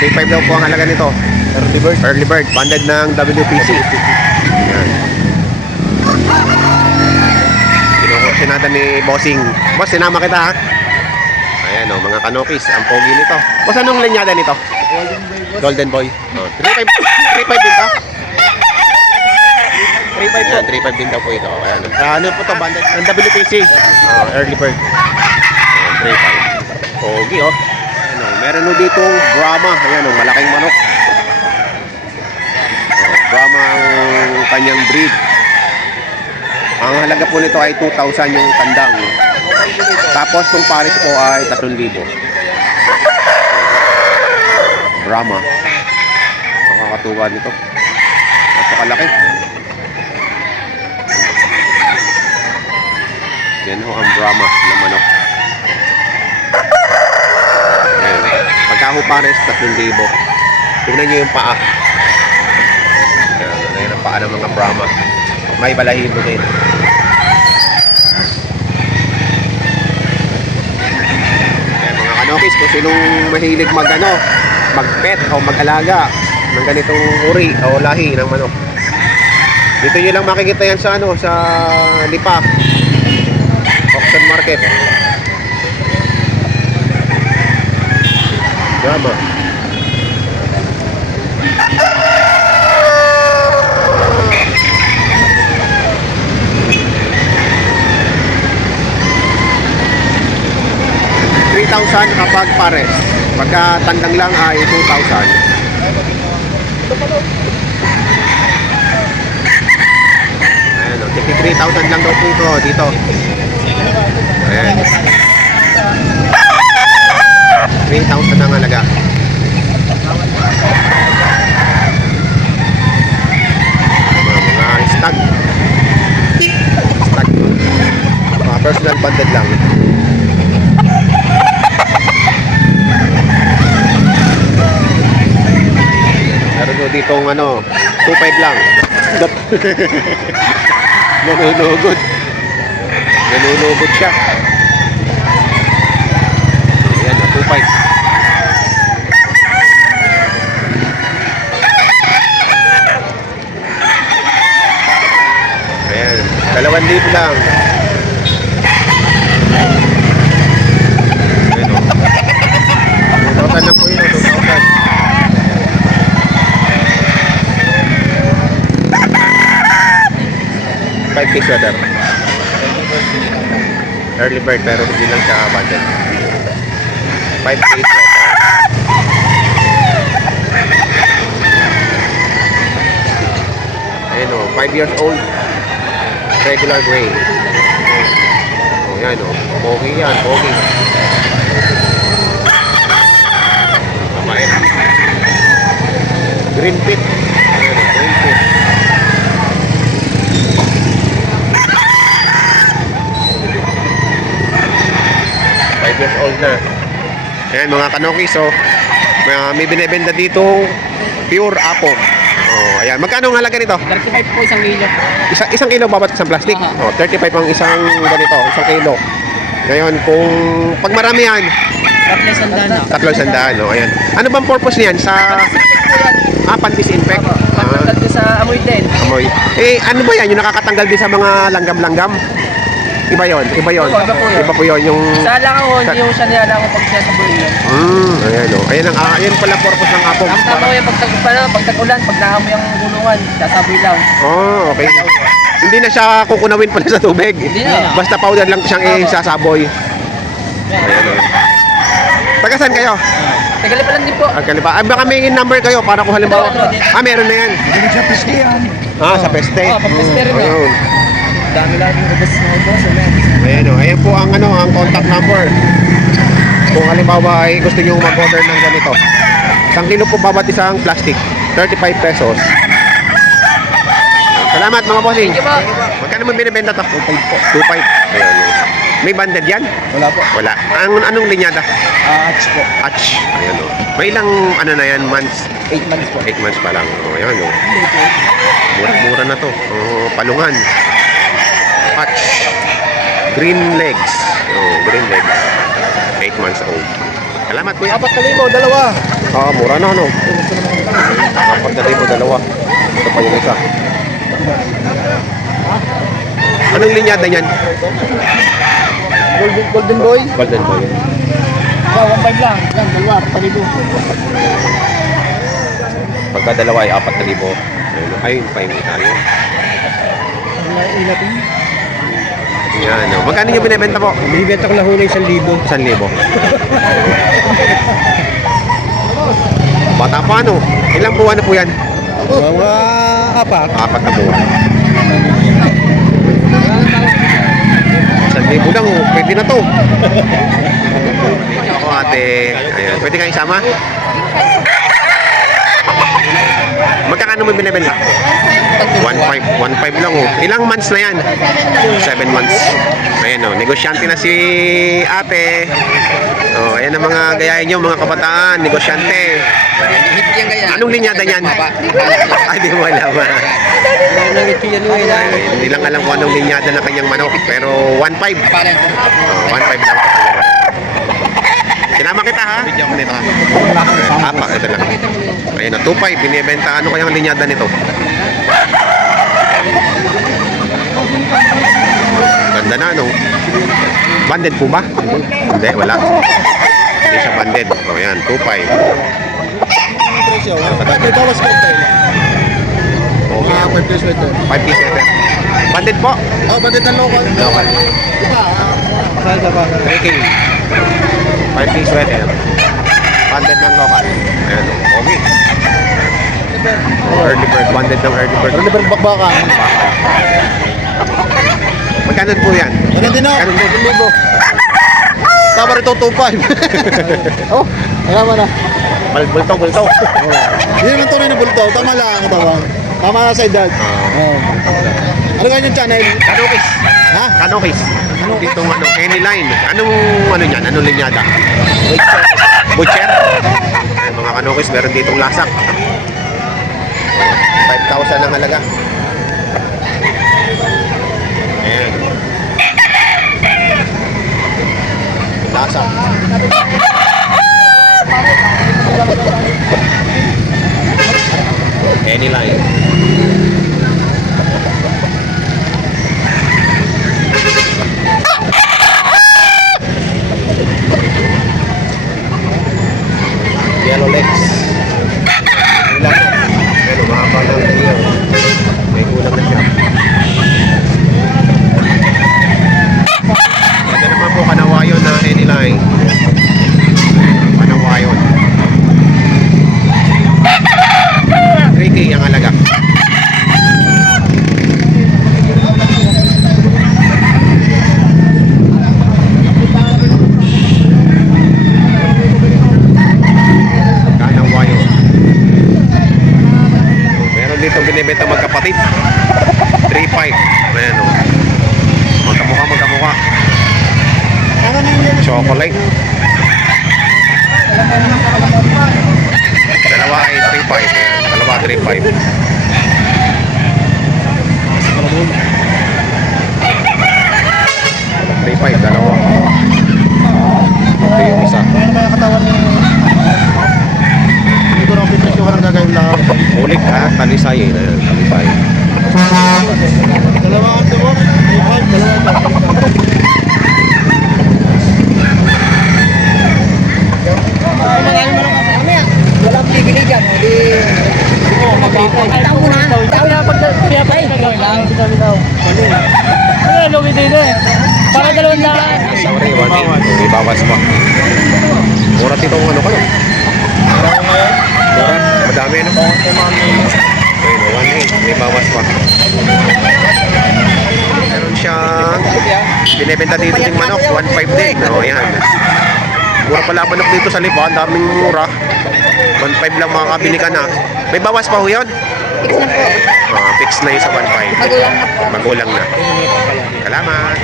3.5 daw po ang halaga nito. Early bird. Early bird, banded ng WPC. Ayan. Kinukursinada ni Bossing. Boss, sinama kita ha. Ayan o, mga kanokis. Ang pogi nito. Boss, anong linyada nito? Golden boy. Golden Boy. Oh, 3.5 din to? 3.5 po. Ayan, 3.5 din daw po ito. Ayan. Ano po to, banded ng WPC. Oh, early bird. Ayan, 3.5. Pogi oh. Ayan o, meron o ditong Brahma. Ayan o, malaking manok. Brahma ang kanyang breed. Ang halaga po nito ay 2,000 yung tandang. Tapos kung pares po ay 3,000. Brahma. Nakakatuwa nito. Napakalaki. Yan ho ang Brahma na manok. Ayan. Pagka ho pares 3,000. Tingnan nyo yung paa. Ayan ang paa ng mga Brahma. May balahibo din. Ayan, mga kanokis, kung sinong mahilig mag-pet o mag-alaga ng ganitong uri o lahi ng manok. Dito nyo lang makikita yan sa sa Lipa Auction Market. Brahma. $3,000 kapag pares. Pagka tandang lang ay 2,000. Ayan o, 3,000 lang daw po ito dito. Ayan. 3,000 ang halaga. Mga stag. Stag. Mga personal banded lang. Meron ditong 2.5 lang. Nanunugod. Nanunugod siya. Ayan, 2.5. Ayan, 2,000 lang. Ayan o. 2,000 lang po yun, 2,000. 5K sweater. Early bird pero hindi lang siya banded. 5K sweater. Ayan o, 5 years old. Regular gray. O yan o, pogi yan, pogi. Mabait. Green pit. Ayan o, green pit. 5 years old na. Ayan mga kanokis, so may binibenta dito pure apple. Oh, ayan. Magkano ang halaga nito? 35 po isang kilo. Isang kilo bawat isang plastic? Oh, 35 ang isang ganito, isang kilo. Ngayon, kung pag marami yan, 3,100. 3,100. Oh, ayan. Ano bang purpose niyan? Sa pan-disinfect? Pagkatag din sa amoy din. Amoy. Ano ba yan? Yung nakakatanggal din sa mga langgam-langgam? Iba yon, iba yon. Oo, iba po yun. Iba po yun, yung... Sa alangon, hindi yung siya nilalangon pag siya sa buhay. Ayan o. Ayan ang, ayan pala purpose ng apong. Ang tama ko yung pag tag-ulan, pag naamoy ang gulungan, sasaboy lang. Oh, okay. Hindi na siya kukunawin pala sa tubig. Hindi na. Basta powder lang siyang isasaboy. Ayan o. Taga saan kayo? Tagali pa lang din po. Kalipa. Baka may number kayo para kung halimbawa. Meron na yan. Hindi siya piste yan. Sa peste. Pag-peste rin na. Ayun. Dami lang yung ubos na ubos. Ayan o. Ayan po ang ang contact number. Kung halimbawa ay gusto nyo mag-order ng ganito. 1 kilo po bawat isang plastic. 35 pesos. Salamat mga bossing. Thank you po. Magkano mo binibenta to? 2.5 po. 2.5. Ayan o. May banded yan? Wala po. Wala. Anong linyada? Atch po. Atch. Ayan o. May ilang na yan, months? 8 months po. 8 months pa lang. O, ayan o. Mura-mura na to. O, palungan. Atch. Green legs. O, green legs. 8 months old. Salamat kuya. 4,000, dalawa. Mura na, no? 4,000 dalawa. Ito pa yung isa. Anong linyada niyan? Golden Boy. Golden Boy. Ikaw, 1.5 lang. Yan, dalawa, 4,000. Pagka dalawa ay 4,000. Ayun pa yung isa yun. Ilatin. Yan, no? Magkano yung binibenta po? Binibenta ko na huli 1,000. 1,000. Bata pa, no? Ilang buwan na po yan? Mga apat. 4 na buwan. 1,000 lang, oh. Pwede na to. Ako, ate. Ayan. Pwede kang isama? Magkano mo binibenta? 1.5. 1.5 lang, oh. Ilang months na yan? 7 months. Ayan, oh. Negosyante na si ate. Oh, ayan ang mga gayahin nyo, mga kabataan. Negosyante. Hit yan kaya. Anong linyada niyan? Ay, di mo alam. Hindi lang alam kung anong linyada ng kanyang manok. Pero 1.5. Parang. 1.5 lang. Sinama kita, ha? Video ko nito, ha? Ito lang. Ayun na, 2.5. Binibenta. Ano kayang linyada nito? Ganda na, no? Banded po ba? Hindi, wala. Hindi siya banded. O, yan, 2.5. May bawas ko tayo. Okay. 5 days later. 5 piece letter. Banded po. Oh, bandit ng local. Local. Saan ka ba? 3K. 5 piece letter. Banded ng local. Ayan, okay. Early bird. Banded ng early bird. Early bird bakbakan. Magkano po yan? Ganun din ako. Ganun din. 1,000. Tama rin ito 2.5. Oh, alam mo na. Bulto, bulto. Hindi naman tunay na bulto. Tama lang ang tawag. Tama na sa edad. Oh. Ano kanyang channel? Kanokis. Ha? Kanokis. Dito ano, any line. Anong ano niyan? Anong linyada? Butcher. Ayan, mga kanokis, meron ditong lasak. 5,000 ang halaga. Ayan. Lasak. Any line. Yellow legs. Ulang na. Pero mahaba lang tayo. May ulang na siya. Ito naman po kanawayon na any line. Kanawayon. 3K ang halaga. Kanawayon. Meron dito binibenta magkapatid. 3.5. Ayan o. Magkamukha. Chocolate. Dalawa ay 3.5. Ayan. Dalawa 3.5. Dalawa. Ito yung isa. Ano mga katawan ni... Hindi ko na pipresyo ka ng gagawin lang. Ulit ha, talisay eh. Ayan, talisay. Dalawa ang tuwag. 3.5. Dalawa ang Walang bibili dyan. Hindi. Itaw mo na. Itaw na pag pinapay. Ano, luwi din eh. Para 200. Sorry, 1.8. May bawas pa. Mura itong ano ka no? Mura? Madami no? Ayun, 1.8. May bawas pa. Meron siyang binibenta dito yung manok. 1.5 din. O, yan. Mura pala manok dito sa lipa. Ang daming mura. 1.5 lang makakabili ka na. May bawas pa ho yun? Fix na po. Fix na yun sa 1.5. Magulang na po. Magulang na. Salamat.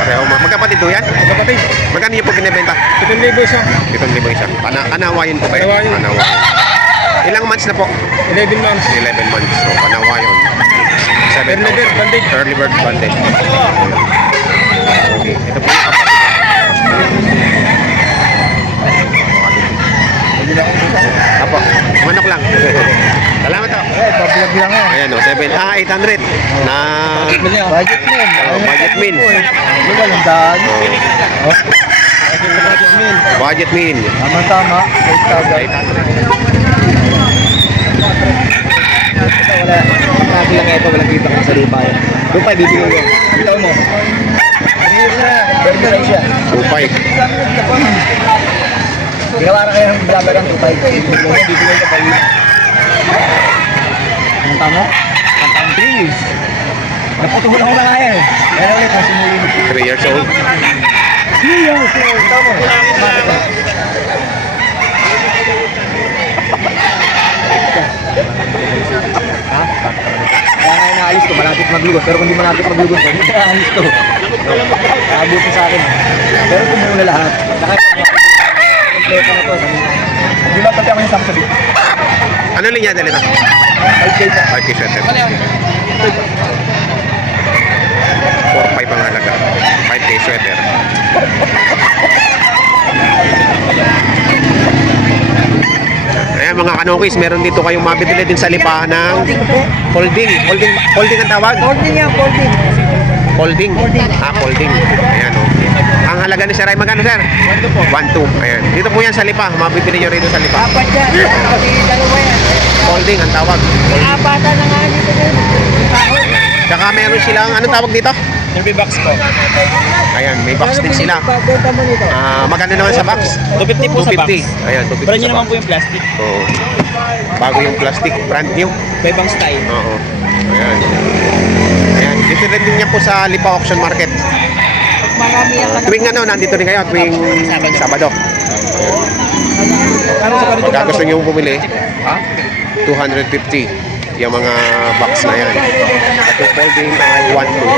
Pareho mo. Magkapatid to yan? Magkapatid. Magkano yung po binibenta? 7,000 isa. 7,000 isa. Kanawayon po ba yun? Kanawayon. Kanawayon. Ilang months na po? 11 months. 11 months. So, kanawayon. 7,000. Early bird banded. Early bird banded. Okay. Ito po yung kapatid. 800 na Budget men. budget meal. Di ba yung daan? Oh. Budget men. Budget meal. Tama-tama. 8,000. Wala. Kasi lang ito, walang kita ka sa lupa yan. Lupa, bibigyan mo. Bitaw mo. Burger siya. 2.5. Ginawa na kayo ng vlogger ng 2.5. Bibigyan ka pa yun. Ang tama? Ang trees. Naputulan ko na nga yan. Kaya ulit, nasimuli mo. 3 years old. 3 years old. Tama. Bakit ka? Ha? Kaya nga inaalis ko, malapit maglugos. Pero kung di malapit maglugos, hindi ko inaalis ko. Nakabuti sa akin. Pero kung muna lahat, saka kompleto na to. Hindi lang pati ako yung sama sa bit. Ano linya dali na? 5K pa. 5K sweater. 4.5 ang halaga. 5K sweater. Ayan mga kanokis, meron dito kayong mabibili din sa lipa ng folding. Folding ang tawag? Folding yan, folding. Folding. Folding. Ayan o. Ang halaga ni Sir ay magkano, Sir? 1.2. Ayan. Dito po yan sa lipa. Mabibili nyo rito sa lipa. Apat yan. Kasi dalawa yan. Folding ang tawag. Apatan na nga dito din. Tsaka meron silang, anong tawag dito? Yung box ko. Ayan, may box din sila. Pagkita mo nito. Magkano naman sa box? 250 po sa box. 250. Ayan, 250 Brand nyo sa naman box. po yung plastic. Oo. Bago yung plastic, brand new. May ibang style. Oo. Ayan. Ayan, dito rin din niya po sa Lipa Auction Market. Marami yan. Tuwing nandito rin kayo, tuwing Sabado. Ano sa ganito? Pagka gusto nyo bumili, 250 yung mga box na yan. At yung folding ay 1.2.